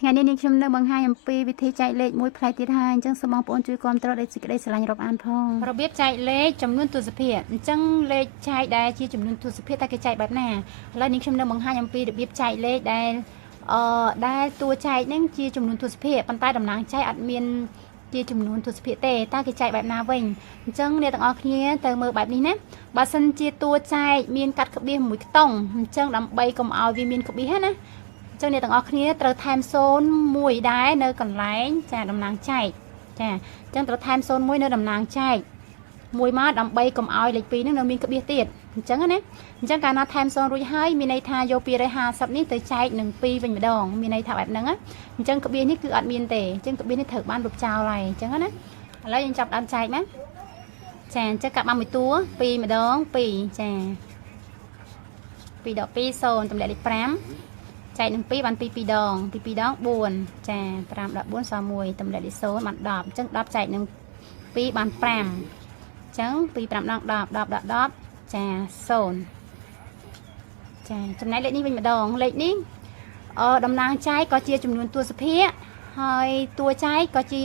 ថ្ងៃនេះខ្ញុំនៅបង្ហាញអំពីវិធីចែកលេខមួយផ្លែទៀតហើយអញ្ចឹងសូមបងប្អូនជួយគាំទ្រដោយសេចក្តីស្រឡាញ់រាប់អានផងរបៀបចែកលេខចំនួនទស្សភាគអញ្ចឹងលេខចែកដែលជាចំនួនទស្សភាគតែគេចែកបែបណាឥឡូវនេះខ្ញុំនៅបង្ហាញអំពីរបៀបចែកលេខដែលតួចែកហ្នឹងជាចំនួនទស្សភាគប៉ុន្តែតំណាងចែកអត់មានជាចំនួនទស្សភាគទេតើគេចែកបែបណាវិញអញ្ចឹងអ្នកទាំងអស់គ្នាទៅមើលបែបនេះណាបើសិនជាតួចែកមានកាត់ក្បៀសមួយខ្ទង់អញ្ចឹងដើម្បីកុំឲ្យវាមានក្បៀសណាអញ្ចឹងអ្នកទាំងអស់គ្នាត្រូវថែម0 ដែរនៅកន្លែងចាតំណាងចែកចាអញ្ចឹងត្រូវថែម0 នៅតំណាងចែកមួយមកដើម្បីកុំឲ្យលេខ2ហ្នឹងនៅមានក្បៀសទៀតអញ្ចឹងណាអញ្ចឹងកាលណាថែម0រួចហើយមានន័យថាយក250នេះទៅចែកនឹង2វិញម្ដងមានន័យថាបែបហ្នឹងណាអញ្ចឹងក្បៀសនេះគឺអត់មានទេអញ្ចឹងក្បៀសនេះត្រូវបានលុបចោលហើយអញ្ចឹងណាឥឡូវយើងចាប់ដើមចែកណាចាអញ្ចឹងកាត់បានមួយតួ2ម្ដង2ចា2ដក2 0ទម្លាក់លេខ5ចែកនឹង2បាន2ដង2ដង4ចា5ដក4សល់1ទម្លាក់លេខ0បាន10អញ្ចឹង10ចែកនឹង2បាន5អញ្ចឹង2 5ដង10 10ដក10ចា0ចាចំណែកលេខនេះវិញម្ដងលេខនេះតំណាងចែកក៏ជាចំនួនទស្សភាគហើយតួចែកក៏ជា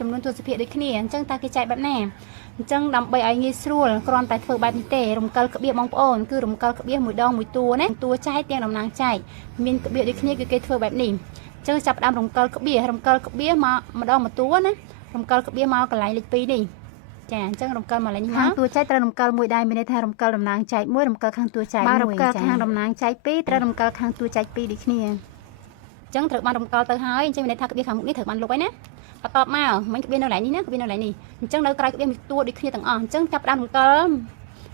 ចំនួនទស្សភាគដូចគ្នាអញ្ចឹងតើគេចែកបែបណាអញ្ចឹងដើម្បីឲ្យងាយស្រួលគ្រាន់តែធ្វើបែបនេះទេរំកិលក្បៀសបងប្អូនគឺរំកិលក្បៀសមួយដងមួយតួណាតួចែកទាំងតំណាងចែកមានក្បៀសដូចគ្នាគឺគេធ្វើបែបនេះអញ្ចឹងចាប់ផ្ដើមរំកិលក្បៀសមកម្ដងមួយតួណារំកិលក្បៀសមកកន្លែងលេខ2នេះចាអញ្ចឹងរំកិលមកលេខនេះខាងតួចែកត្រូវរំកិលមួយដែរមានន័យថារំកិលតំណាងចែកមួយរំកិលខាងតួចែកមួយរំកិលខាងតំណាងចែក2ត្រូវរំកិលខាងតួចែក2ដូចគ្នាអញ្ចឹងត្រូវបានរំកិលទៅហើយអញ្ចឹងមានន័យថាក្បៀសខាងមុខនេះត្រូវបានលុបហើយណាបន្ទាប់មកមិញក្បៀសនៅកន្លែងនេះណាក្បៀសនៅកន្លែងនេះអញ្ចឹងនៅក្រៅក្បៀសមួយតួដូចគ្នាទាំងអស់អញ្ចឹងចាប់ដើមរំកិល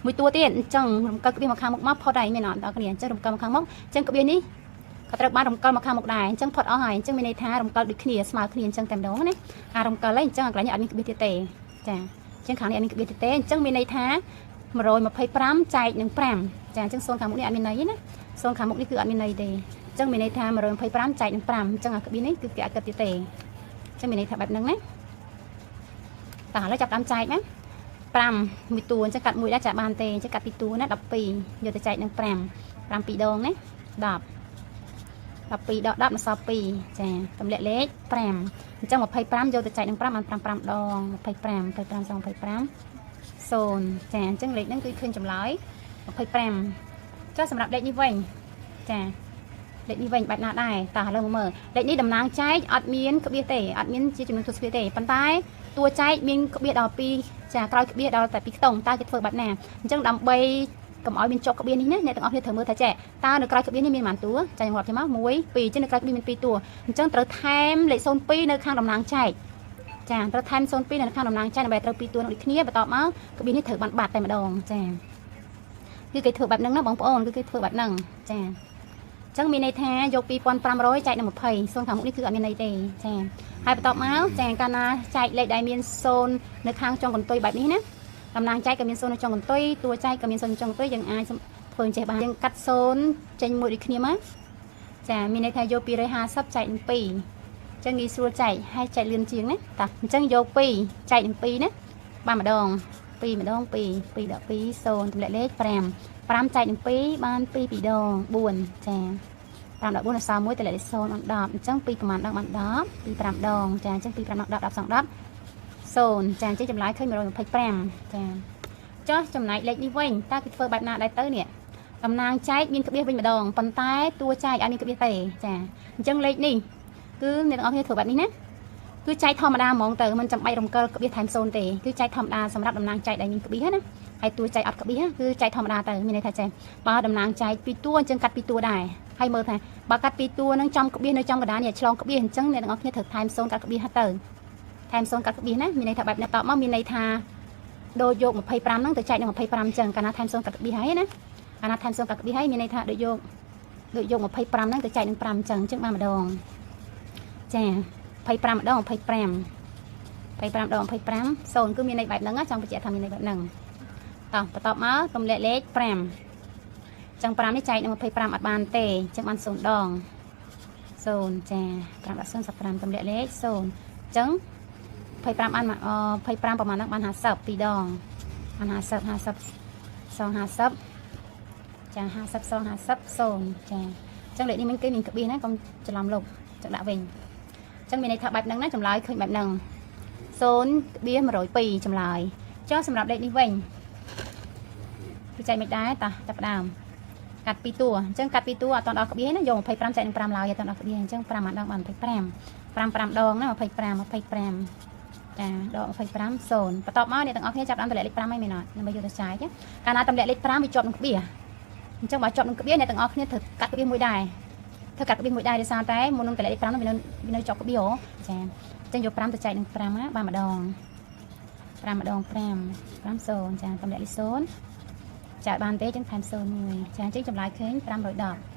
មួយតួទៀតអញ្ចឹងរំកិលក្បៀសមកខាងមុខមកផុតហើយមែនអត់បងប្អូនអញ្ចឹងរំកិលមកខាងមុខអញ្ចឹងក្បៀសនេះក៏ត្រូវបានរំកិលមកខាងមុខដែរអញ្ចឹងផុតអស់ហើយអញ្ចឹងមានន័យថារំកិលដូចគ្នាស្មើគ្នាអញ្ចឹងតែម្ដងណាការរំកិលហើយអញ្ចឹងកន្លែងនេះអត់មានក្បៀសទៀតទេចាអញ្ចឹងខាងនេះអត់មានក្បៀសទៀតទេអញ្ចឹងមានន័យថា125ចែកនឹង5ចាអញ្ចឹង0ខាងមុខនេះអត់មានន័យទេណា0ខាងមុខនេះគឺអត់មានន័យទេអញ្ចឹងមានន័យថា125ចែកនឹង5អញ្ចឹងអាក្បៀសនេះគឺគេអត់គិតទៀតទេអញ្ចឹងមានន័យថាបែបហ្នឹងណាតោះឥឡូវចាប់ដើមចែកណា5មួយតួអញ្ចឹងកាត់មួយដែរចាបានទេអញ្ចឹងកាត់ពីតួណា12យកទៅចែកនឹង5 2ដងណា10 12ដក10នៅសល់2ចាទម្លាក់លេខ5អញ្ចឹង25យកទៅចែកនឹង5បាន5 5ដង25 25 25 0ចាអញ្ចឹងលេខហ្នឹងគឺឃើញចម្លើយ25ចុះសម្រាប់លេខនេះវិញចាលេខនេះវិញបែបណាដែរតោះឥឡូវមើលលេខនេះតំណាងចែកអត់មានក្បៀសទេអត់មានជាចំនួនទស្សភាគទេប៉ុន្តែតួចែកមានក្បៀសដល់2ចាក្រោយក្បៀសដល់តែ2ខ្ទង់តើគេធ្វើបែបណាអញ្ចឹងដើម្បីកុំឲ្យមានជាប់ក្បៀសនេះណាអ្នកទាំងអស់គ្នាត្រូវមើលថាចេះតើនៅក្រោយក្បៀសនេះមានប៉ុន្មានតួចាខ្ញុំរាប់ចេះមក1 2អញ្ចឹងនៅក្រោយក្បៀសមាន2តួអញ្ចឹងត្រូវថែមលេខ02នៅខាងតំណាងចែកចាត្រូវថែម02នៅខាងតំណាងចែកដើម្បីត្រូវ2តួដូចគ្នាបន្ទាប់មកក្បៀសនេះត្រូវបានបាត់តែម្ដងចាគឺគេធ្វើបែបហ្នឹងណាបងប្អូនគឺគេធ្វើបែបហ្នឹងចាអញ្ចឹងមានន័យថាយក2500ចែកនឹង20 0ខាងមុខនេះគឺអត់មានន័យទេចាហើយបន្ទាប់មកចាកាលណាចែកលេខដែលមាន0នៅខាងចុងកន្ទុយបែបនេះណាតំណាងចែកក៏មាន0នៅចុងកន្ទុយតួចែកក៏មាន0នៅចុងកន្ទុយយើងអាចធ្វើចេះបានយើងកាត់0ចេញមួយដូចគ្នាមកចាមានន័យថាយក250ចែកនឹង2អញ្ចឹងងាយស្រួលចែកហើយចែកលឿនជាងណាតាអញ្ចឹងយក2ចែកនឹង2ណាបានម្ដង2ម្ដង2 2ដក2 0ទម្លាក់លេខ5ចែកនឹង2បាន2 2ដង4ចា5ដក4នៅសល់1ទម្លាក់លេខ0បាន10អញ្ចឹង2ប្រមាណដងបាន10 2 5ដងចាអញ្ចឹង2 5ដង10 10 2 10 0ចាអញ្ចឹងចម្លើយឃើញ125ចាចុះចំណែកលេខនេះវិញតើគេធ្វើបែបណាដែរទៅនេះតំណាងចែកមានក្បៀសវិញម្ដងប៉ុន្តែតួចែកអត់មានក្បៀសទេចាអញ្ចឹងលេខនេះគឺអ្នកទាំងអស់គ្នាធ្វើបែបនេះណាគឺចែកធម្មតាហ្មងទៅមិនចាំបាច់រំកិលក្បៀសថែម0ទេគឺចែកធម្មតាសម្រាប់តំណាងចែកដែលមានក្បៀសណាហើយតួចែកអត់ក្បៀសគឺចែកធម្មតាទៅមានន័យថាចេះបើតំណាងចែក2តួអញ្ចឹងកាត់2តួដែរហើយមើលថាបើកាត់2តួនឹងចំក្បៀសនៅចំកណ្ដាលនេះឆ្លងក្បៀសអញ្ចឹងអ្នកទាំងអស់គ្នាត្រូវថែម0កាត់ក្បៀសទៅថែម0កាត់ក្បៀសណាមានន័យថាបែបនេះតបមកមានន័យថាដូចយក25ហ្នឹងទៅចែកនឹង25អញ្ចឹងកាលណាថែម0កាត់ក្បៀសហើយណាកាលណាថែម0កាត់ក្បៀសហើយមានន័យថាដូចយក25ហ្នឹងទៅចែកនឹង5អញ្ចឹងបានម្ដងចា25ម្ដង25ដង25 0គឺមានន័យបែបហ្នឹងចង់បញ្ជាក់ថាមានន័យបែបហ្នឹងតោះបន្ទាប់មកទម្លាក់លេខ5អញ្ចឹង5នេះចែកនឹង25អត់បានទេអញ្ចឹងបាន0ដង0ចា5ដាក់0 15ទម្លាក់លេខ0អញ្ចឹង25បាន25ប្រមាណហ្នឹងបាន50 2ដងបាន50 50 2 50ចា50 2 50 0ចាអញ្ចឹងលេខនេះមិនគេមានក្បៀសណាកុំច្រឡំលុប ចឹងដាក់វិញចឹងមានន័យថាបែបហ្នឹងណាចម្លើយឃើញបែបហ្នឹង0.102ចម្លើយចុះសម្រាប់លេខនេះវិញគឺចែកមិនដែរតាចាប់ផ្ដើមកាត់2តួអញ្ចឹងកាត់2តួអត់តដល់ក្បៀណាយក25ចែកនឹង5ឡើយអត់តដល់ក្បៀអញ្ចឹង5ដងបាន25 5ដងណា25ចាដក25 0បន្ទាប់មកអ្នកទាំងអស់គ្នាចាប់ដើមតម្លាក់លេខ5ហើយមែនអត់ដើម្បីយកទៅចែកកាលណាតម្លាក់លេខ5វាជាប់នឹងក្បៀអញ្ចឹងបើជាប់នឹងក្បៀអ្នកទាំងអស់គ្នាត្រូវកាត់ក្បៀមួយដែរធ្វើកាត់ក្បៀមួយដែរដោយសារតែមុននឹងតម្លាក់លេខ5នោះវានៅជាប់ក្បៀចាអញ្ចឹងយក5ទៅចែកនឹង5ណាបានម្ដង5ម្ដង5 0ចាតម្លាក់លេខ0ចាបានទេអញ្ចឹងថែម0មួយចាអញ្ចឹងចម្លើយឃើញ510